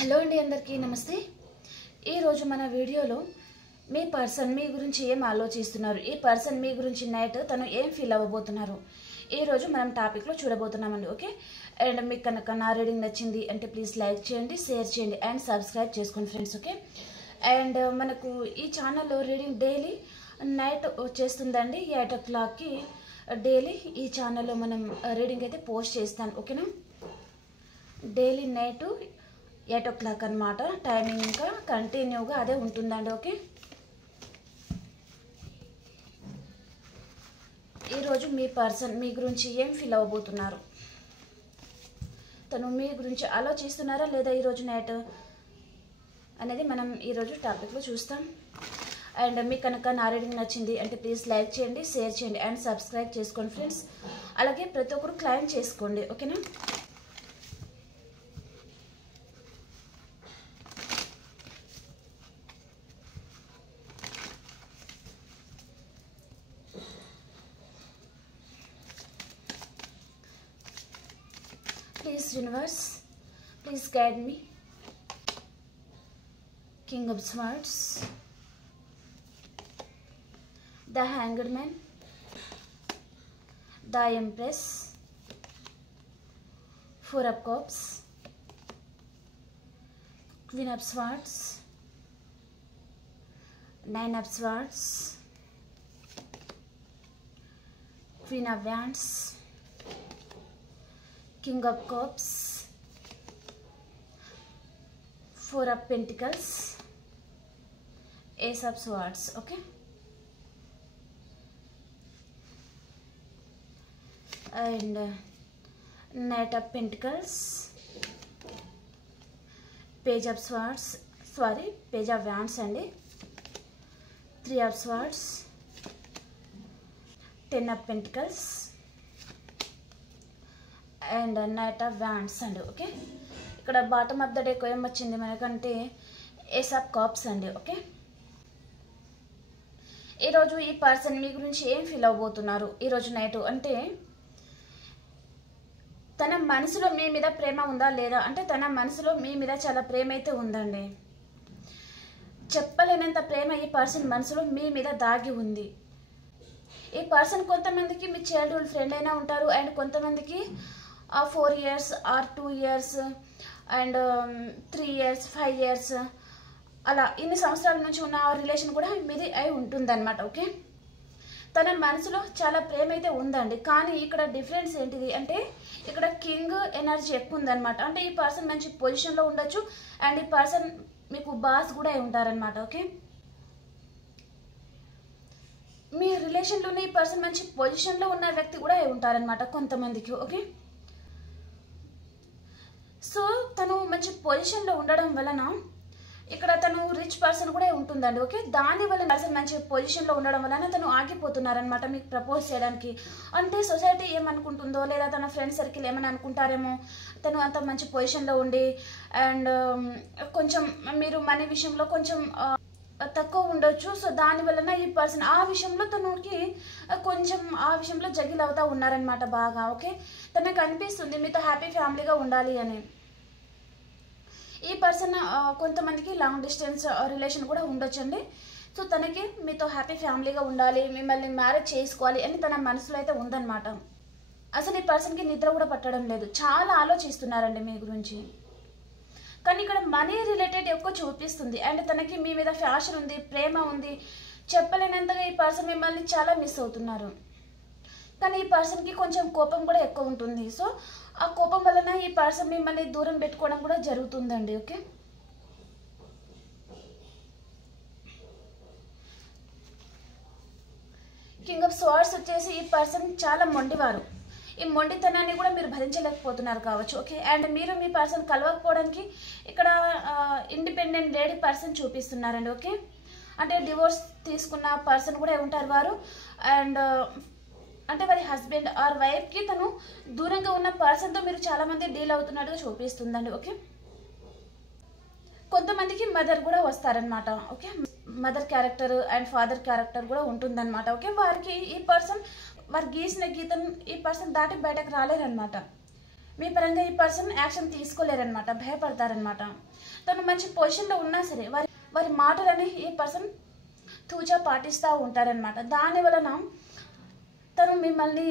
Hello అండి, అందరికీ నమస్తే. ఈరోజు మన వీడియోలో మీ పర్సన్ మీ గురించి ఏం ఆలోచిస్తున్నారు, ఈ పర్సన్ మీ గురించి నైట్ తను ఏం ఫీల్ అవ్వబోతున్నారు, ఈరోజు మనం టాపిక్లో చూడబోతున్నామండి. ఓకే, అండ్ మీకు కనుక నా రీడింగ్ నచ్చింది అంటే ప్లీజ్ లైక్ చేయండి, షేర్ చేయండి అండ్ సబ్స్క్రైబ్ చేసుకోండి ఫ్రెండ్స్. ఓకే, అండ్ మనకు ఈ ఛానల్లో రీడింగ్ డైలీ నైట్ వచ్చేస్తుందండి 8 o'clockకి. డైలీ ఈ ఛానల్లో మనం రీడింగ్ అయితే పోస్ట్ చేస్తాను. ఓకేనా, డైలీ నైట్ 8 o'clock అనమాట టైమింగ్, ఇంకా కంటిన్యూగా అదే ఉంటుందండి. ఓకే, ఈరోజు మీ పర్సన్ మీ గురించి ఏం ఫీల్ అవ్వబోతున్నారు, తను మీ గురించి ఆలోచిస్తున్నారా లేదా ఈరోజు నైట్ అనేది మనం ఈరోజు టాపిక్లో చూస్తాం. అండ్ మీకు కనుక నా రీడింగ్ నచ్చింది అంటే ప్లీజ్ లైక్ చేయండి, షేర్ చేయండి అండ్ సబ్స్క్రైబ్ చేసుకోండి ఫ్రెండ్స్. అలాగే ప్రతి ఒక్కరు క్లైమ్ చేసుకోండి. ఓకేనా, please universe, please guide me. King of Swords, the Hanged Man, the Empress, Four of Cups, Queen of Swords, Nine of Swords, Queen of Wands, King of Cups, Four of Pentacles, Ace of Swords. Okay, and Knight of Pentacles, Page of Swords, Page of Wands అండి, Three of Swords, Ten of Pentacles and knight of wands అండి. Okay, ఇక్కడ bottom of the deck ఏం వచ్చింది మనకంటే ace of cups అండి. Okay, ఈరోజు ఈ person మీ గురించి ఏం ఫీల్ అవ్వబోతున్నారు ఈరోజు నైట్ అంటే, తన మనసులో మీ మీద ప్రేమ ఉందా లేదా అంటే, తన మనసులో మీ మీద చాలా ప్రేమ అయితే ఉందండి. చెప్పలేనంత ప్రేమ ఈ పర్సన్ మనసులో మీ మీద దాగి ఉంది. ఈ పర్సన్ కొంతమందికి మీ చైల్డ్హుడ్ ఫ్రెండ్ అయినా ఉంటారు, అండ్ కొంతమందికి 4 years or 2 years and 3 years 5 years అలా ఇన్ని సంవత్సరాల నుంచి ఉన్న రిలేషన్ కూడా మీది అయి ఉంటుందన్నమాట. ఓకే, తన మనసులో చాలా ప్రేమ అయితే ఉందండి, కానీ ఇక్కడ డిఫరెన్స్ ఏంటిది అంటే, ఇక్కడ కింగ్ ఎనర్జీ ఎక్కువ ఉందన్నమాట. అంటే ఈ పర్సన్ మంచి పొజిషన్లో ఉండొచ్చు, అండ్ ఈ పర్సన్ మీకు బాస్ కూడా అయి ఉంటారనమాట. ఓకే, మీ రిలేషన్లోనే ఈ పర్సన్ మంచి పొజిషన్లో ఉన్న వ్యక్తి కూడా అయి ఉంటారనమాట కొంతమందికి. ఓకే, సో తను మంచి పొజిషన్లో ఉండడం వలన ఇక్కడ తను రిచ్ పర్సన్ కూడా ఉంటుందండి. ఓకే, దానివల్ల పర్సన్ మంచి పొజిషన్లో ఉండడం వలన తను ఆగిపోతున్నారనమాట మీకు ప్రపోజ్ చేయడానికి. అంటే సొసైటీ ఏమనుకుంటుందో, లేదా తన ఫ్రెండ్ సర్కిల్ ఏమని అనుకుంటారేమో, తను అంత మంచి పొజిషన్లో ఉండి అండ్ కొంచెం మీరు మనీ విషయంలో కొంచెం తక్కువ ఉండొచ్చు. సో దాని వలన ఈ పర్సన్ ఆ విషయంలో తనకి కొంచెం ఆ విషయంలో జగిల్ అవుతా ఉన్నారనమాట బాగా. ఓకే, తనకు అనిపిస్తుంది మీతో హ్యాపీ ఫ్యామిలీగా ఉండాలి అని. ఈ పర్సన్ కొంతమందికి లాంగ్ డిస్టెన్స్ రిలేషన్ కూడా ఉండొచ్చండి. సో తనకి మీతో హ్యాపీ ఫ్యామిలీగా ఉండాలి, మిమ్మల్ని మ్యారేజ్ చేసుకోవాలి అని తన మనసులో అయితే ఉందన్నమాట. అసలు ఈ పర్సన్కి నిద్ర కూడా పట్టడం లేదు, చాలా ఆలోచిస్తున్నారండి మీ గురించి. కానీ ఇక్కడ మనీ రిలేటెడ్ ఎక్కువ చూపిస్తుంది, అండ్ తనకి మీ మీద ఫ్యాషన్ ఉంది, ప్రేమ ఉంది. చెప్పలేనంతగా ఈ పర్సన్ మిమ్మల్ని చాలా మిస్ అవుతున్నారు. కానీ ఈ పర్సన్కి కొంచెం కోపం కూడా ఎక్కువ ఉంటుంది. సో ఆ కోపం వలన ఈ పర్సన్ మిమ్మల్ని దూరం పెట్టుకోవడం కూడా జరుగుతుందండి. ఓకే, కింగ్ ఆఫ్ స్వార్డ్స్ వచ్చేసి ఈ పర్సన్ చాలా మొండివారు. ఈ మొండితనాన్ని కూడా మీరు భరించలేకపోతున్నారు కావచ్చు. ఓకే, అండ్ మీరు మీ పర్సన్ కలవకపోవడానికి ఇక్కడ ఇండిపెండెంట్ లేడీ పర్సన్ చూపిస్తున్నారండి. ఓకే, అంటే డివోర్స్ తీసుకున్న పర్సన్ కూడా ఉంటారు వారు, అండ్ అంటే వారి హస్బెండ్ ఆర్ వైఫ్కి తను దూరంగా ఉన్న పర్సన్తో మీరు చాలామంది డీల్ అవుతున్నట్టుగా చూపిస్తుందండి. ఓకే, కొంతమందికి మదర్ కూడా వస్తారనమాట. Okay, mother character and father character కూడా ఉంటుందన్నమాట. ఓకే, వారికి ఈ పర్సన్ వారు గీసిన గీతను ఈ పర్సన్ దాటి బయటకు రాలేరనమాట. మీ పరంగా ఈ పర్సన్ యాక్షన్ తీసుకోలేరనమాట, భయపడతారనమాట. తను మంచి పొజిషన్లో ఉన్నా సరే వారి మాటలని ఈ పర్సన్ తూచా పాటిస్తూ ఉంటారనమాట. దాని వలన తను మిమ్మల్ని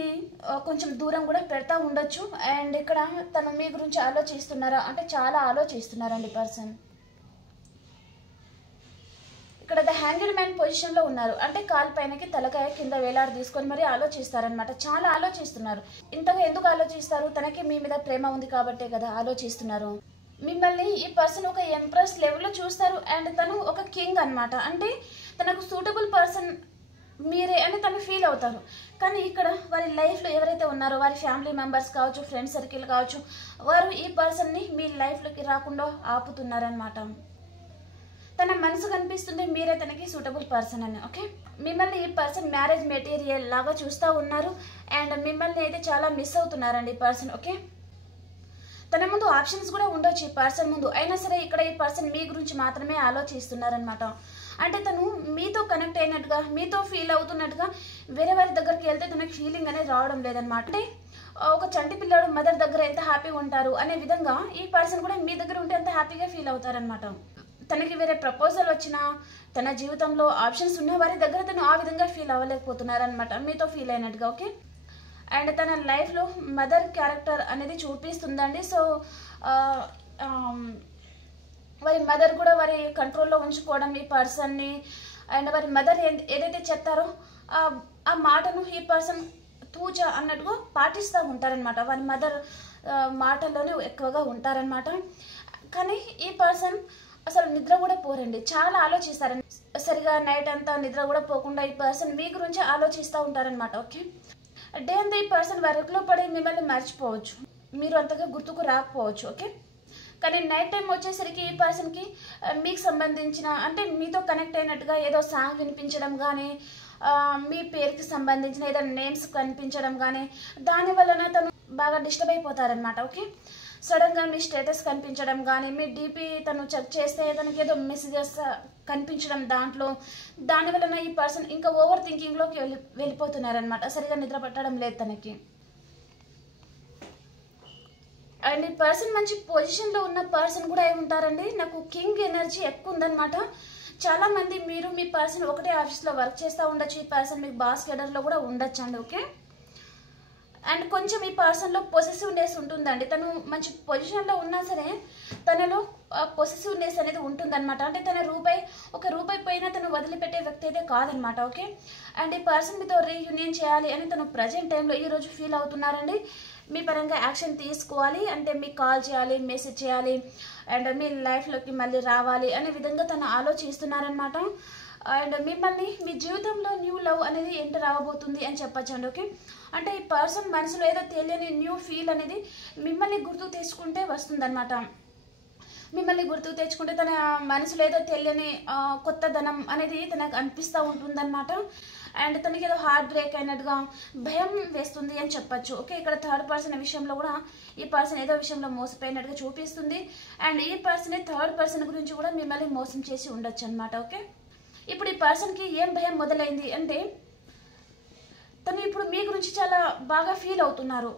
కొంచెం దూరం కూడా పెడతా ఉండొచ్చు. అండ్ ఇక్కడ తను మీ గురించి ఆలోచిస్తున్నారా అంటే చాలా ఆలోచిస్తున్నారండి పర్సన్. ఇక్కడ ద హ్యాండిల్ మ్యాన్ పొజిషన్లో ఉన్నారు అంటే కాలు పైనకి తలకాయ కింద వేలాడు తీసుకొని మరి ఆలోచిస్తారనమాట. చాలా ఆలోచిస్తున్నారు. ఇంతగా ఎందుకు ఆలోచిస్తారు? తనకి మీ మీద ప్రేమ ఉంది కాబట్టే కదా ఆలోచిస్తున్నారు. మిమ్మల్ని ఈ పర్సన్ ఒక ఎంప్రెస్ లెవెల్లో చూస్తారు. అండ్ తను ఒక కింగ్ అనమాట. అంటే తనకు సూటబుల్ పర్సన్ మీరే అని తను ఫీల్ అవుతారు. కానీ ఇక్కడ వారి లైఫ్లో ఎవరైతే ఉన్నారో వారి ఫ్యామిలీ మెంబర్స్ కావచ్చు, ఫ్రెండ్ సర్కిల్ కావచ్చు, వారు ఈ పర్సన్ని మీ లైఫ్లోకి రాకుండా ఆపుతున్నారనమాట. తన మనసు కనిపిస్తుంది మీరే తనకి సూటబుల్ పర్సన్ అని. ఓకే, మిమ్మల్ని ఈ పర్సన్ మ్యారేజ్ మెటీరియల్ లాగా చూస్తూ ఉన్నారు. అండ్ మిమ్మల్ని అయితే చాలా మిస్ అవుతున్నారండి ఈ పర్సన్. ఓకే, తన ముందు ఆప్షన్స్ కూడా ఉండొచ్చు ఈ పర్సన్ ముందు, అయినా సరే ఇక్కడ ఈ పర్సన్ మీ గురించి మాత్రమే ఆలోచిస్తున్నారనమాట. అంటే తను మీతో కనెక్ట్ అయినట్టుగా, మీతో ఫీల్ అవుతున్నట్టుగా వేరే వారి దగ్గరికి వెళ్తే తనకి ఫీలింగ్ అనేది రావడం లేదనమాట. అంటే ఒక చంటి పిల్లాడు మదర్ దగ్గర ఎంత హ్యాపీగా ఉంటారు అనే విధంగా ఈ పర్సన్ కూడా మీ దగ్గర ఉంటే ఎంత హ్యాపీగా ఫీల్ అవుతారనమాట. తనకి వేరే ప్రపోజల్ వచ్చినా, తన జీవితంలో ఆప్షన్స్ ఉన్న వారి దగ్గర తను ఆ విధంగా ఫీల్ అవ్వలేకపోతున్నారనమాట, మీతో ఫీల్ అయినట్టుగా. ఓకే, అండ్ తన లైఫ్లో మదర్ క్యారెక్టర్ అనేది చూపిస్తుందండి. సో వారి మదర్ కూడా వారి కంట్రోల్లో ఉంచుకోవడం ఈ పర్సన్ని, అండ్ వారి మదర్ ఏదైతే చెప్తారో ఆ మాటను ఈ పర్సన్ తూచా అన్నట్టుగా పాటిస్తూ ఉంటారనమాట. వారి మదర్ మాటల్లోనే ఎక్కువగా ఉంటారనమాట. కానీ ఈ పర్సన్ అసలు నిద్ర కూడా పోరండి, చాలా ఆలోచిస్తారండి. సరిగా నైట్ అంతా నిద్ర కూడా పోకుండా ఈ పర్సన్ మీ గురించి ఆలోచిస్తూ ఉంటారనమాట. ఓకే, డే అంతా ఈ పర్సన్ వర్క్లో పడి మిమ్మల్ని మర్చిపోవచ్చు, మీరు అంతగా గుర్తుకు రాకపోవచ్చు. ఓకే, కానీ నైట్ టైం వచ్చేసరికి ఈ పర్సన్కి మీకు సంబంధించిన అంటే మీతో కనెక్ట్ అయినట్టుగా ఏదో సాంగ్ వినిపించడం కానీ, మీ పేరుకి సంబంధించిన ఏదో నేమ్స్ కనిపించడం కానీ, దాని వలన తను బాగా డిస్టర్బ్ అయిపోతారనమాట. ఓకే, సడన్గా మీ స్టేటస్ కనిపించడం కానీ, మీ డీపీ తను చెక్ చేస్తే తనకి ఏదో మెసేజెస్ కనిపించడం దాని వలన ఈ పర్సన్ ఇంకా ఓవర్ థింకింగ్లోకి వెళ్ళిపోతున్నారనమాట. సరిగా నిద్ర పట్టడం లేదు తనకి. అండ్ ఈ పర్సన్ మంచి పొజిషన్లో ఉన్న పర్సన్ కూడా అయి ఉంటారండి. నాకు కింగ్ ఎనర్జీ ఎక్కువ ఉందన్నమాట. చాలా మంది మీరు మీ పర్సన్ ఒకటే ఆఫీస్లో వర్క్ చేస్తూ ఉండొచ్చు. ఈ పర్సన్ మీకు బాస్ కేడర్లో కూడా ఉండొచ్చు అండి. ఓకే, అండ్ కొంచెం ఈ పర్సన్లో పొసెసివ్నెస్ ఉంటుందండి. తను మంచి పొజిషన్లో ఉన్నా సరే తనలో పొసెసివ్నెస్ అనేది ఉంటుందన్నమాట. అంటే తన ఒక రూపాయి పోయినా తను వదిలిపెట్టే వ్యక్తి అయితే కాదనమాట. ఓకే, అండ్ ఈ పర్సన్ మీతో రీయూనియన్ చేయాలి అని తను ప్రజెంట్ టైంలో ఈరోజు ఫీల్ అవుతున్నారండి. మీ పరంగా యాక్షన్ తీసుకోవాలి అంటే మీకు కాల్ చేయాలి, మెసేజ్ చేయాలి, అండ్ మీ లైఫ్లోకి మళ్ళీ రావాలి అనే విధంగా తను ఆలోచిస్తున్నారనమాట. అండ్ మిమ్మల్ని మీ జీవితంలో న్యూ లవ్ అనేది ఎంటర్ అవ్వబోతుంది అని చెప్పచ్చు అండి. ఓకే, అంటే ఈ పర్సన్ మనసులో ఏదో తెలియని న్యూ ఫీల్ అనేది మిమ్మల్ని గుర్తు తెచ్చుకుంటే వస్తుందన్నమాట. మిమ్మల్ని గుర్తుకు తెచ్చుకుంటే తన మనసులో ఏదో తెలియని కొత్తదనం అనేది తనకు అనిపిస్తూ ఉంటుందన్నమాట. అండ్ తనకి ఏదో హార్ట్ బ్రేక్ అయినట్టుగా భయం వేస్తుంది అని చెప్పచ్చు. ఓకే, ఇక్కడ థర్డ్ పర్సన్ విషయంలో కూడా ఈ పర్సన్ ఏదో విషయంలో మోసపోయినట్టుగా చూపిస్తుంది. అండ్ ఈ పర్సన్ థర్డ్ పర్సన్ గురించి కూడా మిమ్మల్ని మోసం చేసి ఉండొచ్చు అనమాట. ఓకే, ఇప్పుడు ఈ పర్సన్కి ఏం భయం మొదలైంది అంటే తను ఇప్పుడు మీ గురించి చాలా బాగా ఫీల్ అవుతున్నారు.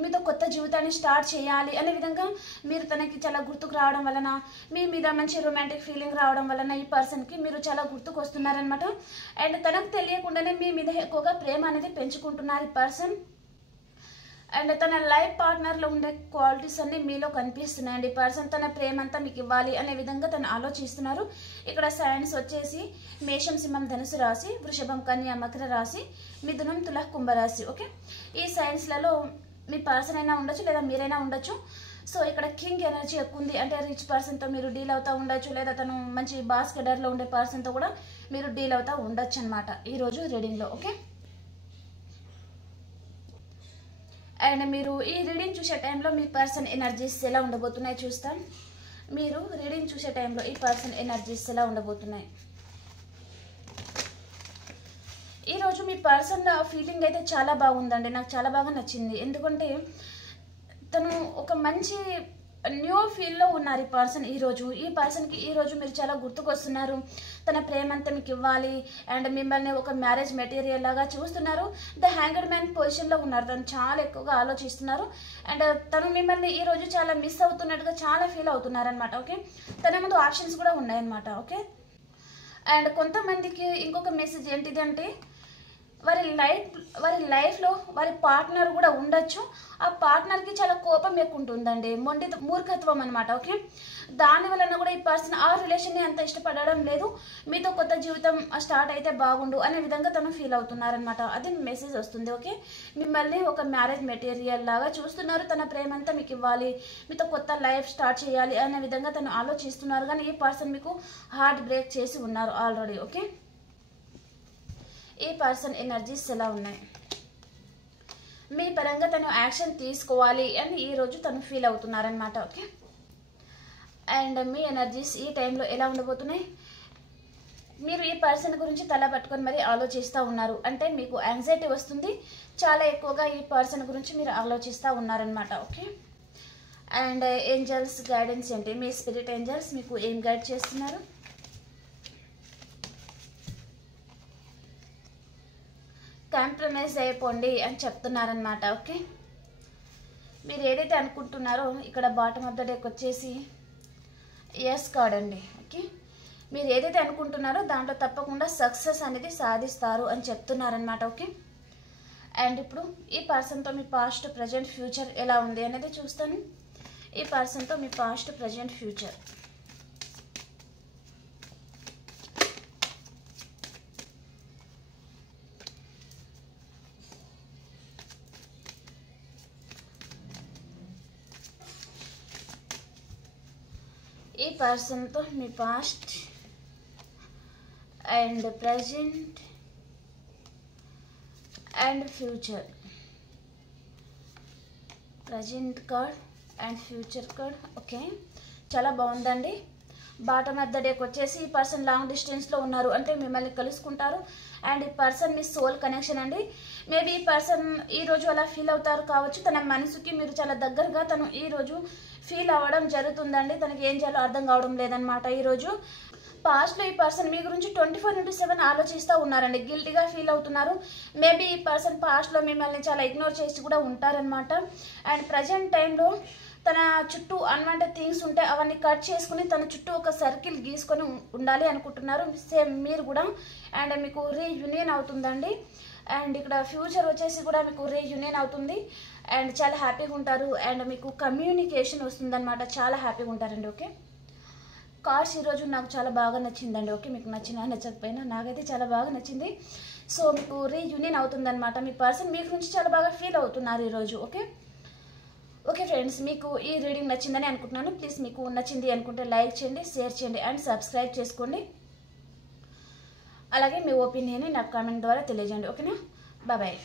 మీతో కొత్త జీవితాన్ని స్టార్ట్ చేయాలి అనే విధంగా మీరు తనకి చాలా గుర్తుకు రావడం వలన, మీ మీద మంచి రొమాంటిక్ ఫీలింగ్ రావడం వలన ఈ పర్సన్కి మీరు చాలా గుర్తుకు వస్తున్నారనమాట. అండ్ తనకు తెలియకుండానే మీ మీద ఎక్కువగా ప్రేమ అనేది పెంచుకుంటున్నారు ఈ పర్సన్. అండ్ తన లైఫ్ పార్ట్నర్లో ఉండే క్వాలిటీస్ అన్ని మీలో కనిపిస్తున్నాయండి. ఈ పర్సన్ తన ప్రేమ అంతా మీకు ఇవ్వాలి అనే విధంగా తను ఆలోచిస్తున్నారు. ఇక్కడ సైన్స్ వచ్చేసి మేషం, సింహం, ధనుసు రాశి, వృషభం, కన్య, మకర రాశి, మిథునం, తుల, కుంభరాశి. ఓకే, ఈ సైన్స్లలో మీ పర్సన్ అయినా ఉండొచ్చు లేదా మీరైనా ఉండొచ్చు. సో ఇక్కడ కింగ్ ఎనర్జీ ఎక్కువ ఉంది అంటే రిచ్ పర్సన్తో మీరు డీల్ అవుతూ ఉండొచ్చు, లేదా తను మంచి బాస్ కెడర్లో ఉండే పర్సన్తో కూడా మీరు డీల్ అవుతూ ఉండొచ్చు అనమాట ఈరోజు రీడింగ్లో. ఓకే, అండ్ మీరు ఈ రీడింగ్ చూసే టైంలో మీ పర్సన్ ఎనర్జీస్ ఎలా ఉండబోతున్నాయి చూస్తాం. మీరు రీడింగ్ చూసే టైంలో ఈ పర్సన్ ఎనర్జీస్ ఎలా ఉండబోతున్నాయి. ఈరోజు మీ పర్సన్ ఫీలింగ్ అయితే చాలా బాగుందండి, నాకు చాలా బాగా నచ్చింది. ఎందుకంటే తను ఒక మంచి న్యూ ఫీల్లో ఉన్నారు ఈ పర్సన్కి ఈరోజు మీరు చాలా గుర్తుకొస్తున్నారు. తన ప్రేమంతా మీకు ఇవ్వాలి అండ్ మిమ్మల్ని ఒక మ్యారేజ్ మెటీరియల్ లాగా చూస్తున్నారు. ద హ్యాంగర్డ్ మ్యాన్ పొజిషన్లో ఉన్నారు. తను చాలా ఎక్కువగా ఆలోచిస్తున్నారు అండ్ తను మిమ్మల్ని ఈరోజు చాలా మిస్ అవుతున్నట్టుగా చాలా ఫీల్ అవుతున్నారనమాట. ఓకే, తన ముందు ఆప్షన్స్ కూడా ఉన్నాయన్నమాట. ఓకే, అండ్ కొంతమందికి ఇంకొక మెసేజ్ ఏంటిది అంటే వారి లైఫ్లో వారి పార్ట్నర్ కూడా ఉండొచ్చు. ఆ పార్ట్నర్కి చాలా కోపం ఎక్కువ ఉంటుందండి, మూర్ఖత్వం అనమాట. ఓకే, దాని వలన కూడా ఈ పర్సన్ ఆ రిలేషన్ని అంత ఇష్టపడడం లేదు. మీతో కొత్త జీవితం స్టార్ట్ అయితే బాగుండు అనే విధంగా తను ఫీల్ అవుతున్నారనమాట. అది మెసేజ్ వస్తుంది. ఓకే, మిమ్మల్ని ఒక మ్యారేజ్ మెటీరియల్ లాగా చూస్తున్నారు. తన ప్రేమంతా మీకు ఇవ్వాలి, మీతో కొత్త లైఫ్ స్టార్ట్ చేయాలి అనే విధంగా తను ఆలోచిస్తున్నారు. కానీ ఈ పర్సన్ మీకు హార్ట్ బ్రేక్ చేసి ఉన్నారు ఆల్రెడీ. ఓకే, ఈ పర్సన్ ఎనర్జీస్ ఎలా ఉన్నాయి, మీ పరంగా తను యాక్షన్ తీసుకోవాలి అని ఈరోజు తను ఫీల్ అవుతున్నారనమాట. ఓకే, అండ్ మీ ఎనర్జీస్ ఈ టైంలో ఎలా ఉండబోతున్నాయి, మీరు ఈ పర్సన్ గురించి తల పట్టుకొని మరి ఆలోచిస్తూ ఉన్నారు. అంటే మీకు యాంగ్జైటీ వస్తుంది, చాలా ఎక్కువగా ఈ పర్సన్ గురించి మీరు ఆలోచిస్తూ ఉన్నారనమాట. ఓకే, అండ్ ఏంజల్స్ గైడెన్స్ ఏంటి, మీ స్పిరిట్ ఏంజల్స్ మీకు ఏం గైడ్ చేస్తున్నారు? కాంప్రమైజ్ అయిపోండి అని చెప్తున్నారనమాట. ఓకే, మీరు ఏదైతే అనుకుంటున్నారో ఇక్కడ బాటమ్ ఆఫ్ ద డేకి వచ్చేసి ఎస్ కార్డ్ అండి. ఓకే, మీరు ఏదైతే అనుకుంటున్నారో దాంట్లో తప్పకుండా సక్సెస్ అనేది సాధిస్తారు అని చెప్తున్నారనమాట. ఓకే, అండ్ ఇప్పుడు ఈ పర్సన్తో మీ పాస్ట్ ప్రజెంట్ ఫ్యూచర్ ఎలా ఉంది అనేది చూస్తాను. ఈ పర్సన్తో మీ పాస్ట్ ప్రజెంట్ ఫ్యూచర్. ఈ పర్సన్తో మీ past and present and future. Present card and future card. Okay, చాలా బాగుందండి. బాటమ్ ఆఫ్ ద డేకి వచ్చేసి ఈ పర్సన్ లాంగ్ డిస్టెన్స్లో ఉన్నారు, అంటే మిమ్మల్ని కలుసుకుంటారు. అండ్ ఈ పర్సన్ మీ సోల్ కనెక్షన్ అండి. మేబీ ఈ పర్సన్ ఈరోజు అలా ఫీల్ అవుతారు కావచ్చు. తన మనసుకి మీరు చాలా దగ్గరగా తను ఈరోజు ఫీల్ అవ్వడం జరుగుతుందండి. తనకి ఏం చేయాలో అర్థం కావడం లేదనమాట. ఈరోజు పాస్ట్లో ఈ పర్సన్ మీ గురించి 24/7 ఆలోచిస్తూ ఉన్నారండి, గిల్టీగా ఫీల్ అవుతున్నారు. మేబీ ఈ పర్సన్ పాస్ట్లో మిమ్మల్ని చాలా ఇగ్నోర్ చేసి కూడా ఉంటారనమాట. అండ్ ప్రజెంట్ టైంలో తన చుట్టూ అన్వాంటెడ్ థింగ్స్ ఉంటే అవన్నీ కట్ చేసుకుని తన చుట్టూ ఒక సర్కిల్ గీసుకొని ఉండాలి అనుకుంటున్నారు. సేమ్ మీరు కూడా. అండ్ మీకు రీయూనియన్ అవుతుందండి. అండ్ ఇక్కడ ఫ్యూచర్ వచ్చేసి కూడా మీకు రీయూనియన్ అవుతుంది అండ్ చాలా హ్యాపీగా ఉంటారు. అండ్ మీకు కమ్యూనికేషన్ వస్తుందన్నమాట, చాలా హ్యాపీగా ఉంటారండి. ఓకే, కార్డ్స్ ఈరోజు నాకు చాలా బాగా నచ్చిందండి. ఓకే, మీకు నచ్చినా నచ్చకపోయినా నాకైతే చాలా బాగా నచ్చింది. సో మీకు రీయూనియన్ అవుతుందన్నమాట. మీ పర్సన్ మీ గురించి చాలా బాగా ఫీల్ అవుతున్నారు ఈరోజు. ఓకే ఓకే ఫ్రెండ్స్, మీకు ఈ రీడింగ్ నచ్చిందని అనుకుంటున్నాను. ప్లీజ్ మీకు నచ్చింది అనుకుంటే లైక్ చేయండి, షేర్ చేయండి అండ్ సబ్స్క్రైబ్ చేసుకోండి. అలాగే మీ ఒపీనియన్ని నాకు కామెంట్ ద్వారా తెలియజేయండి. ఓకేనా, బాయ్.